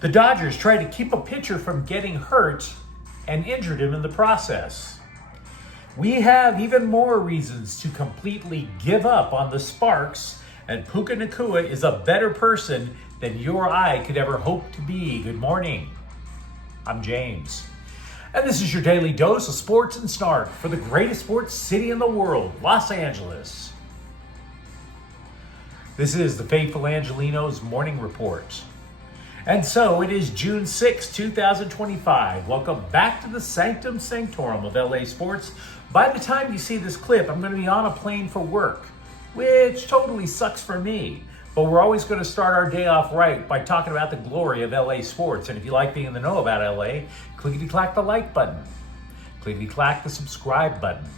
The Dodgers tried to keep a pitcher from getting hurt and injured him in the process. We have even more reasons to completely give up on the Sparks, and Puka Nacua is a better person than you or I could ever hope to be. Good morning. I'm James. And this is your daily dose of sports and snark for the greatest sports city in the world, Los Angeles. This is the Faithful Angelenos Morning Report. And so it is June 6, 2025. Welcome back to the Sanctum Sanctorum of LA Sports. By the time you see this clip, I'm going to be on a plane for work, which totally sucks for me. But we're always going to start our day off right by talking about the glory of LA sports. And if you like being in the know about LA, clickety-clack the like button. Clickety-clack the subscribe button.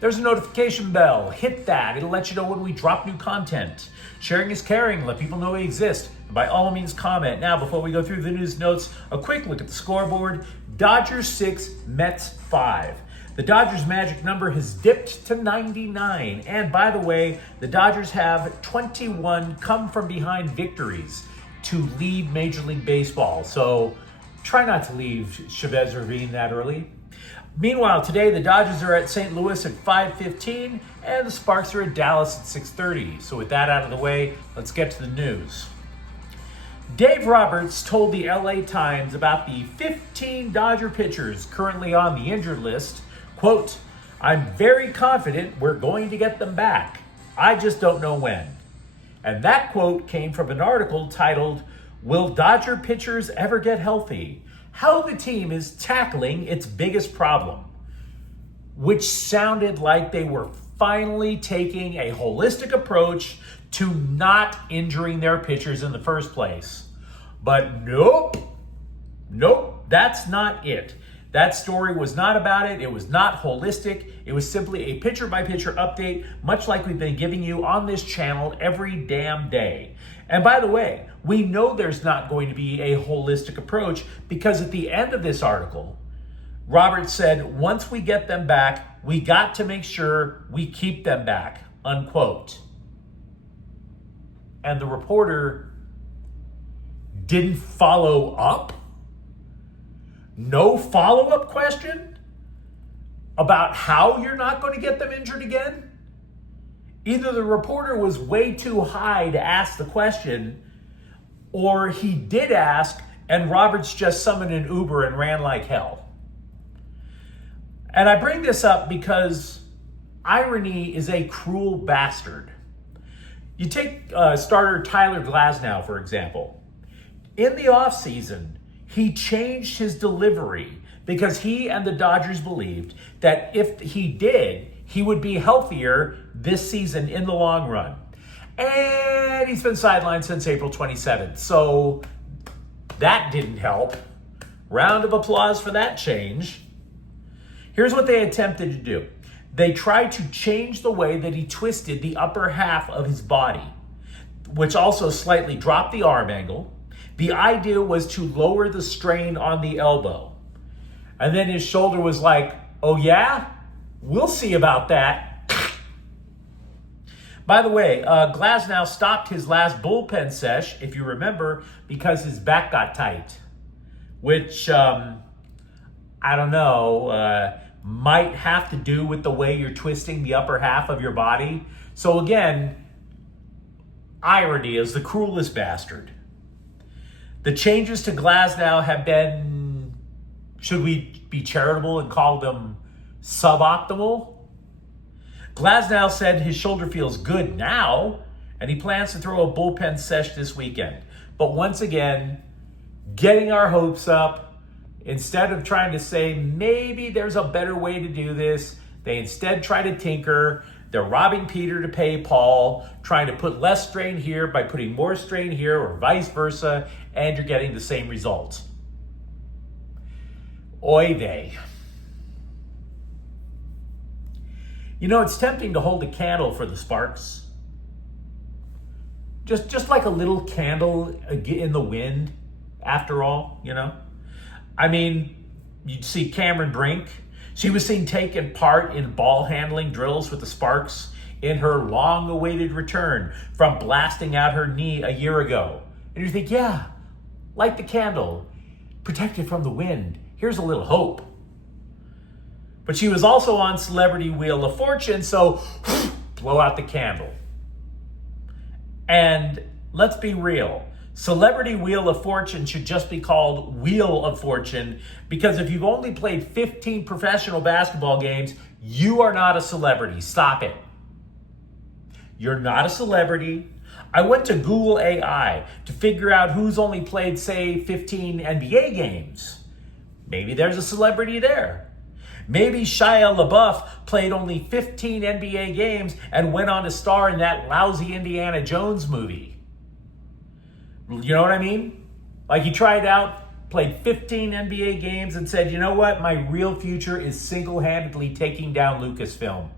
There's a notification bell. Hit that. It'll let you know when we drop new content. Sharing is caring. Let people know we exist. And by all means, comment. Now, before we go through the news notes, a quick look at the scoreboard. Dodgers 6, Mets 5. The Dodgers' magic number has dipped to 99. And by the way, the Dodgers have 21 come-from-behind victories to lead Major League Baseball. So try not to leave Chavez Ravine that early. Meanwhile, today the Dodgers are at St. Louis at 5:15 and the Sparks are at Dallas at 6:30. So with that out of the way, let's get to the news. Dave Roberts told the LA Times about the 15 Dodger pitchers currently on the injured list. Quote, "I'm very confident we're going to get them back. I just don't know when." And that quote came from an article titled, "Will Dodger Pitchers Ever Get Healthy? How the Team is Tackling Its Biggest Problem," which sounded like they were finally taking a holistic approach to not injuring their pitchers in the first place. But nope, that's not it. That story was not about it. It was not holistic. It was simply a pitcher-by-pitcher update, much like we've been giving you on this channel every damn day. And by the way, we know there's not going to be a holistic approach because at the end of this article, Roberts said, once we get them back, we got to make sure we keep them back, unquote. And the reporter didn't follow up? No follow-up question about how you're not going to get them injured again? Either the reporter was way too high to ask the question, or he did ask and Roberts just summoned an Uber and ran like hell. And I bring this up because irony is a cruel bastard. You take starter Tyler Glasnow, for example. In the offseason, he changed his delivery because he and the Dodgers believed that if he did, he would be healthier this season in the long run. And he's been sidelined since April 27th. So that didn't help. Round of applause for that change. Here's what they attempted to do. They tried to change the way that he twisted the upper half of his body, which also slightly dropped the arm angle. The idea was to lower the strain on the elbow. And then his shoulder was like, oh yeah? We'll see about that. By the way, Glasnow stopped his last bullpen sesh, if you remember, because his back got tight. Which, I don't know, might have to do with the way you're twisting the upper half of your body. So again, irony is the cruelest bastard. The changes to Glasnow have been, should we be charitable and call them suboptimal? Glasnow said his shoulder feels good now, and he plans to throw a bullpen sesh this weekend. But once again, getting our hopes up, instead of trying to say maybe there's a better way to do this, they instead try to tinker. They're robbing Peter to pay Paul, trying to put less strain here by putting more strain here or vice versa, and you're getting the same result. Oy vey. You know, it's tempting to hold a candle for the Sparks. Just like a little candle in the wind, after all, you know? I mean, you'd see Cameron Brink. She was seen taking part in ball handling drills with the Sparks in her long-awaited return from blasting out her knee a year ago. And you think, yeah, Light the candle. Protect it from the wind. Here's a little hope. But she was also on Celebrity Wheel of Fortune, so blow out the candle. And let's be real. Celebrity Wheel of Fortune should just be called Wheel of Fortune, because if you've only played 15 professional basketball games, you are not a celebrity. Stop it. You're not a celebrity. I went to Google AI to figure out who's only played, say, 15 NBA games. Maybe there's a celebrity there. Maybe Shia LaBeouf played only 15 NBA games and went on to star in that lousy Indiana Jones movie. You know what I mean? Like he tried out, played 15 NBA games and said, you know what? My real future is single-handedly taking down Lucasfilm.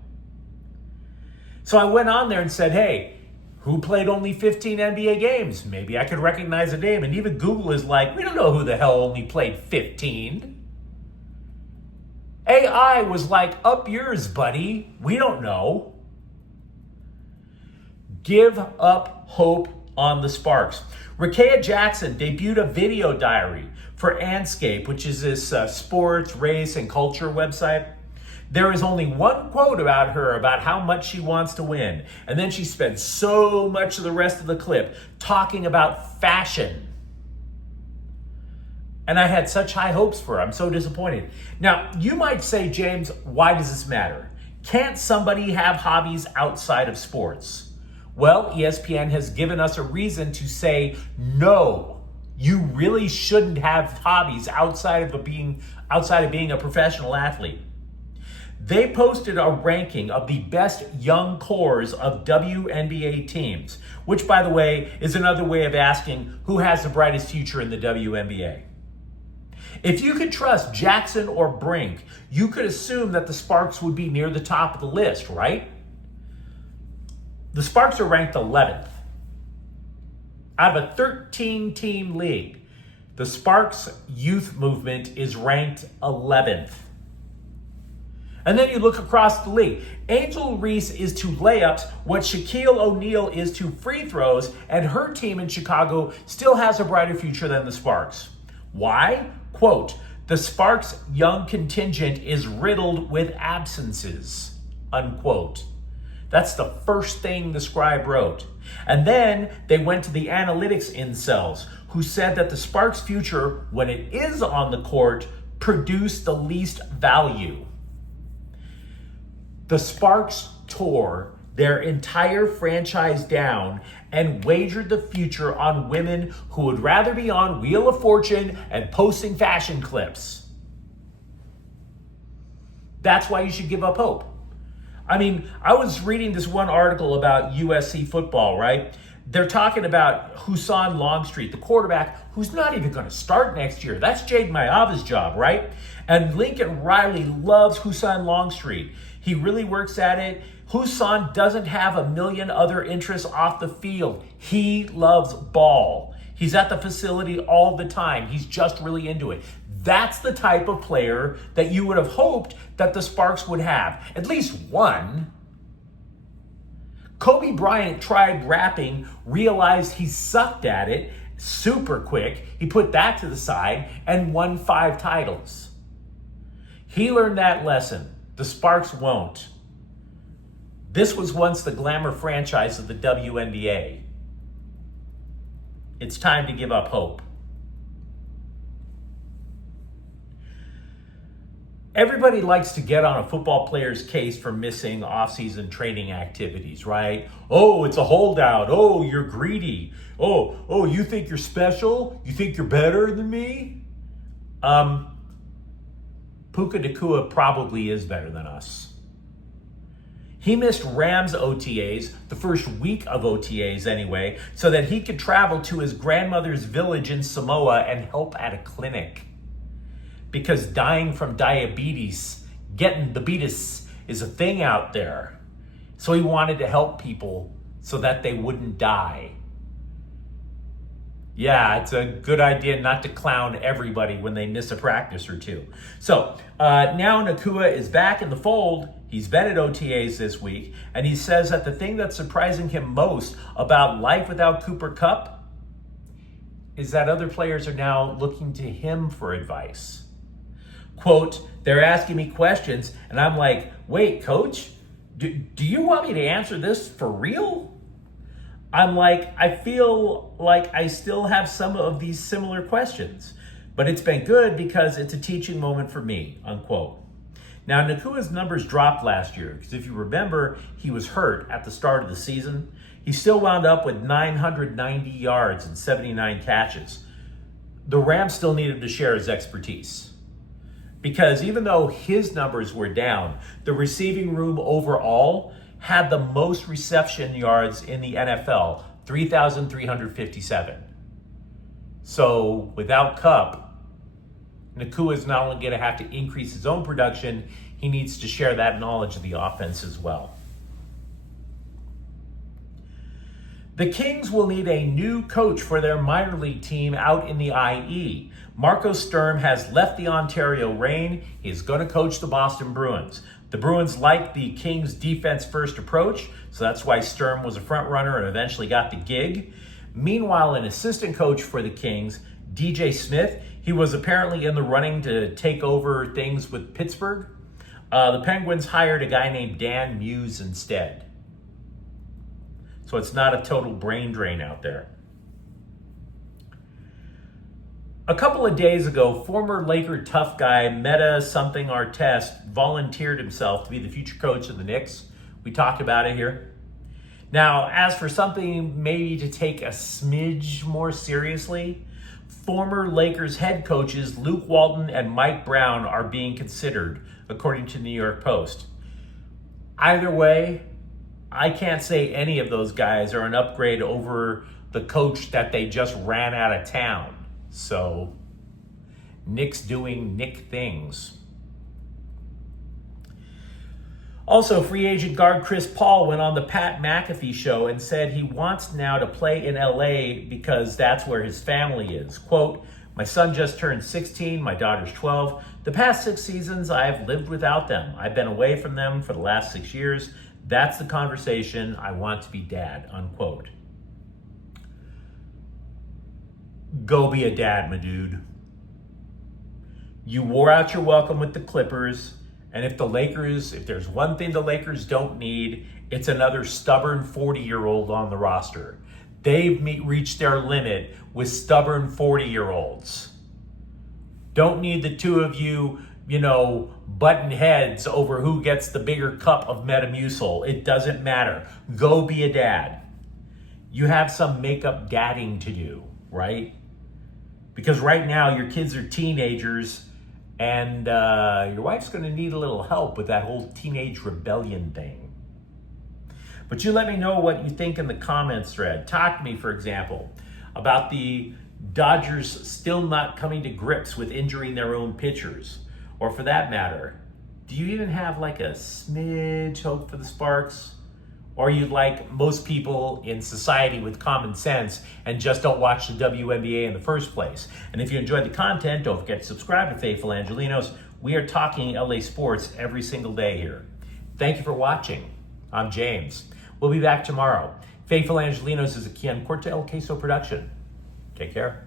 So I went on there and said, hey, who played only 15 NBA games? Maybe I could recognize a name. And even Google is like, we don't know who the hell only played 15. AI was like, up yours, buddy. We don't know. Give up hope on the Sparks. Rakea Jackson debuted a video diary for Anscape, which is this sports, race, and culture website. There is only one quote about her, about how much she wants to win. And then she spends so much of the rest of the clip talking about fashion. And I had such high hopes for her. I'm so disappointed. Now, you might say, James, why does this matter? Can't somebody have hobbies outside of sports? Well, ESPN has given us a reason to say, no, you really shouldn't have hobbies outside of being a professional athlete. They posted a ranking of the best young cores of WNBA teams, which, by the way, is another way of asking who has the brightest future in the WNBA. If you could trust Jackson or Brink, you could assume that the Sparks would be near the top of the list, right? The Sparks are ranked 11th. Out of a 13-team league, the Sparks youth movement is ranked 11th. And then you look across the league. Angel Reese is to layups what Shaquille O'Neal is to free throws, and her team in Chicago still has a brighter future than the Sparks. Why? Quote, the Sparks' young contingent is riddled with absences, unquote. That's the first thing the scribe wrote. And then they went to the analytics incels, who said that the Sparks' future, when it is on the court, produced the least value. The Sparks tore their entire franchise down and wagered the future on women who would rather be on Wheel of Fortune and posting fashion clips. That's why you should give up hope. I mean, I was reading this one article about USC football, right? They're talking about Hussein Longstreet, the quarterback, who's not even going to start next year. That's Jade Mayava's job, right? And Lincoln Riley loves Hussein Longstreet. He really works at it. Hussein doesn't have a million other interests off the field. He loves ball. He's at the facility all the time. He's just really into it. That's the type of player that you would have hoped that the Sparks would have. At least one. Kobe Bryant tried rapping, realized he sucked at it super quick. He put that to the side and won 5 titles. He learned that lesson. The Sparks won't. This was once the glamour franchise of the WNBA. It's time to give up hope. Everybody likes to get on a football player's case for missing off-season training activities, right? Oh, it's a holdout. Oh, you're greedy. Oh, you think you're special? You think you're better than me? Puka Nacua probably is better than us. He missed Rams OTAs, the first week of OTAs anyway, so that he could travel to his grandmother's village in Samoa and help at a clinic. Because dying from diabetes, getting the beatus, is a thing out there. So he wanted to help people so that they wouldn't die. Yeah, it's a good idea not to clown everybody when they miss a practice or two. So now Nacua is back in the fold. He's been at OTAs this week, and he says that the thing that's surprising him most about life without Cooper Kupp, is that other players are now looking to him for advice. Quote, they're asking me questions, and I'm like, wait, coach, do you want me to answer this for real? I'm like, I feel like I still have some of these similar questions, but it's been good because it's a teaching moment for me, unquote. Now, Nacua's numbers dropped last year because if you remember, he was hurt at the start of the season. He still wound up with 990 yards and 79 catches. The Rams still needed to share his expertise because even though his numbers were down, the receiving room overall had the most reception yards in the NFL, 3,357. So without Kupp, Nacua is not only going to have to increase his own production, he needs to share that knowledge of the offense as well. The Kings will need a new coach for their minor league team out in the IE. Marco Sturm has left the Ontario Reign. He's going to coach the Boston Bruins. The Bruins like the Kings' defense-first approach, so that's why Sturm was a front runner and eventually got the gig. Meanwhile, an assistant coach for the Kings, DJ Smith, he was apparently in the running to take over things with Pittsburgh. The Penguins hired a guy named Dan Muse instead. So it's not a total brain drain out there. A couple of days ago, former Laker tough guy Meta something Artest volunteered himself to be the future coach of the Knicks. We talked about it here. Now, as for something maybe to take a smidge more seriously, former Lakers head coaches Luke Walton and Mike Brown are being considered, according to the New York Post. Either way, I can't say any of those guys are an upgrade over the coach that they just ran out of town. So, Nick's doing Nick things. Also, free agent guard Chris Paul went on the Pat McAfee show and said he wants now to play in LA because that's where his family is. Quote, my son just turned 16, my daughter's 12. The past 6 seasons, I've lived without them. I've been away from them for the last 6 years. That's the conversation. I want to be dad, unquote. Go be a dad, my dude. You wore out your welcome with the Clippers, and if there's one thing the Lakers don't need, it's another stubborn 40-year-old on the roster. They've reached their limit with stubborn 40-year-olds. Don't need the two of you, button heads over who gets the bigger cup of Metamucil. It doesn't matter. Go be a dad. You have some makeup dadding to do, right? Because right now your kids are teenagers and your wife's going to need a little help with that whole teenage rebellion thing. But you let me know what you think in the comments thread. Talk to me, for example, about the Dodgers still not coming to grips with injuring their own pitchers. Or for that matter, do you even have like a smidge hope for the Sparks? Or you like most people in society with common sense and just don't watch the WNBA in the first place? And if you enjoyed the content, don't forget to subscribe to Faithful Angelenos. We are talking LA sports every single day here. Thank you for watching. I'm James. We'll be back tomorrow. Faithful Angelenos is a Kian Corte El Queso production. Take care.